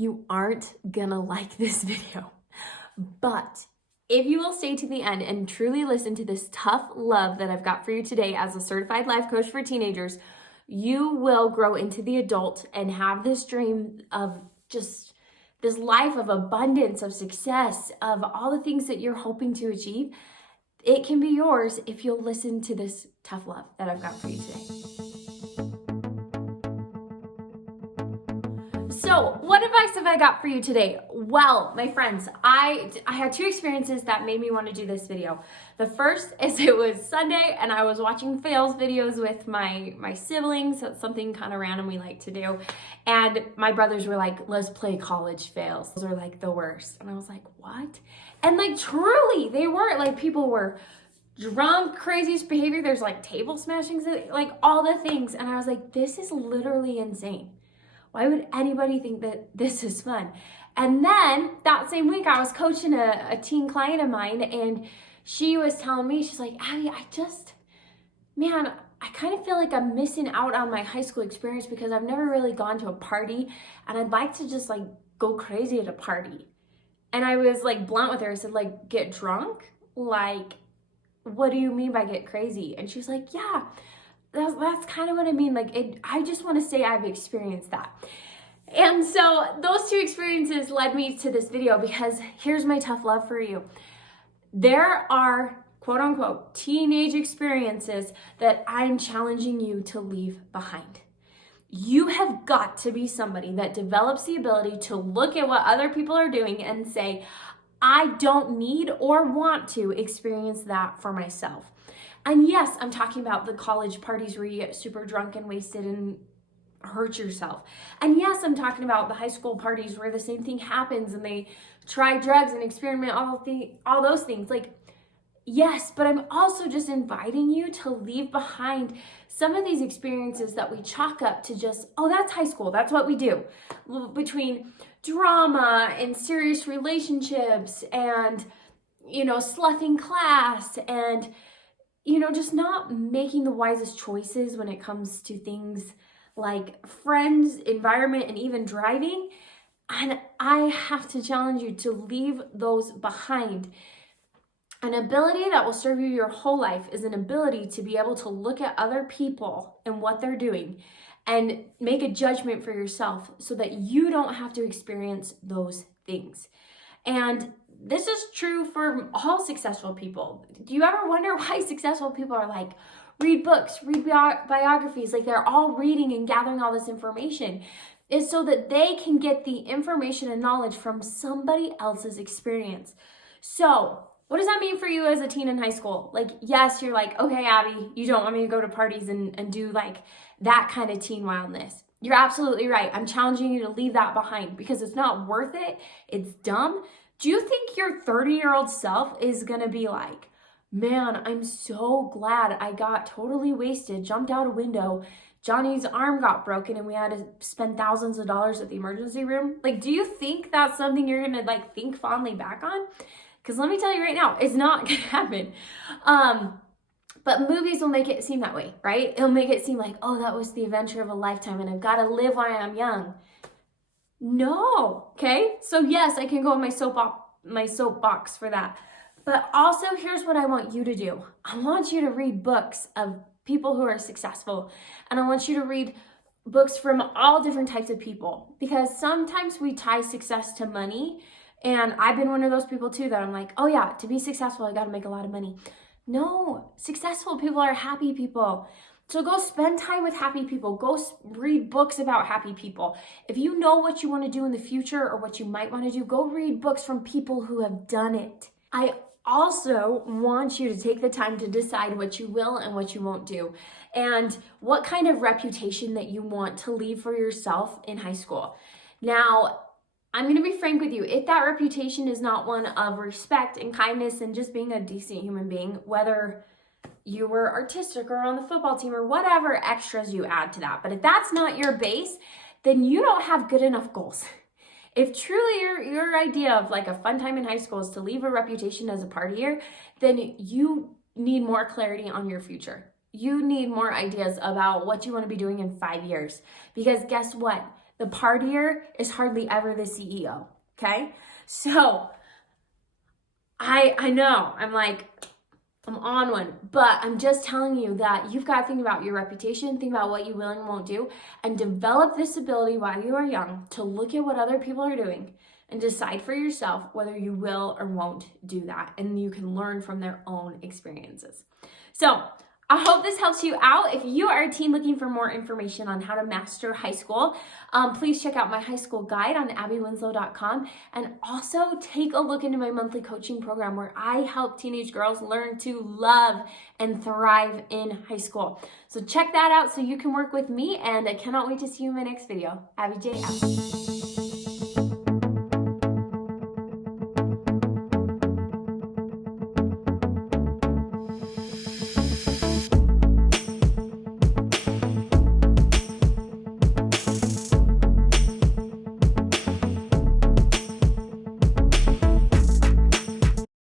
you aren't gonna like this video. But if you will stay to the end and truly listen to this tough love that I've got for you today as a certified life coach for teenagers, you will grow into the adult and have this dream of just this life of abundance, of success, of all the things that you're hoping to achieve. It can be yours if you'll listen to this tough love that I've got for you today. So, what advice have I got for you today? Well, my friends, I had two experiences that made me want to do this video. The first is it was Sunday and I was watching fails videos with my siblings. That's something kind of random we like to do. And my brothers were like, let's play college fails. Those are like the worst. And I was like, what? And like truly, they weren't. Like people were drunk, craziest behavior. There's like table smashings, like all the things. And I was like, this is literally insane. Why would anybody think that this is fun? And then that same week, I was coaching a teen client of mine, and she was telling me, she's like, Abbi, I kind of feel like I'm missing out on my high school experience because I've never really gone to a party, and I'd like to just like go crazy at a party. And I was like blunt with her. I said, like, get drunk? Like, what do you mean by get crazy? And she was like, yeah. That's kind of what I mean. Like, I just want to say I've experienced that. And so those two experiences led me to this video because here's my tough love for you. There are, quote unquote, teenage experiences that I'm challenging you to leave behind. You have got to be somebody that develops the ability to look at what other people are doing and say, I don't need or want to experience that for myself. And yes, I'm talking about the college parties where you get super drunk and wasted and hurt yourself. And yes, I'm talking about the high school parties where the same thing happens and they try drugs and experiment, all those things. Like, yes, but I'm also just inviting you to leave behind some of these experiences that we chalk up to just, oh, that's high school. That's what we do. Between drama and serious relationships and, sloughing class and just not making the wisest choices when it comes to things like friends, environment, and even driving. And I have to challenge you to leave those behind. An ability that will serve you your whole life is an ability to be able to look at other people and what they're doing and make a judgment for yourself so that you don't have to experience those things. And this is true for all successful people. Do you ever wonder why successful people are like, read books, read biographies, like they're all reading and gathering all this information? Is so that they can get the information and knowledge from somebody else's experience. So what does that mean for you as a teen in high school? Like, yes, you're like, okay, Abbi, you don't want me to go to parties and do like that kind of teen wildness. You're absolutely right. I'm challenging you to leave that behind because it's not worth it. It's dumb. Do you think your 30-year-old self is going to be like, man, I'm so glad I got totally wasted, jumped out a window, Johnny's arm got broken, and we had to spend thousands of dollars at the emergency room? Like, do you think that's something you're going to like think fondly back on? Because let me tell you right now, it's not going to happen. But movies will make it seem that way, right? It'll make it seem like, oh, that was the adventure of a lifetime and I've got to live while I'm young. No, okay? So yes, I can go on my soapbox for that. But also, here's what I want you to do. I want you to read books of people who are successful. And I want you to read books from all different types of people. Because sometimes we tie success to money. And I've been one of those people too that I'm like, oh yeah, to be successful, I got to make a lot of money. No, successful people are happy people. So go spend time with happy people. Go read books about happy people. If you know what you want to do in the future or what you might want to do, go read books from people who have done it. I also want you to take the time to decide what you will and what you won't do and what kind of reputation that you want to leave for yourself in high school. Now, I'm going to be frank with you. If that reputation is not one of respect and kindness and just being a decent human being, whether you were artistic or on the football team or whatever extras you add to that, but if that's not your base, then you don't have good enough goals. If truly your idea of like a fun time in high school is to leave a reputation as a partier, then you need more clarity on your future. You need more ideas about what you want to be doing in 5 years. Because guess what? The partier is hardly ever the CEO, okay? So I know, I'm on one, but I'm just telling you that you've got to think about your reputation, think about what you will and won't do, and develop this ability while you are young to look at what other people are doing and decide for yourself whether you will or won't do that. And you can learn from their own experiences. So I hope this helps you out. If you are a teen looking for more information on how to master high school, please check out my high school guide on abbywinslow.com, and also take a look into my monthly coaching program where I help teenage girls learn to love and thrive in high school. So check that out so you can work with me, and I cannot wait to see you in my next video. Abbi J out.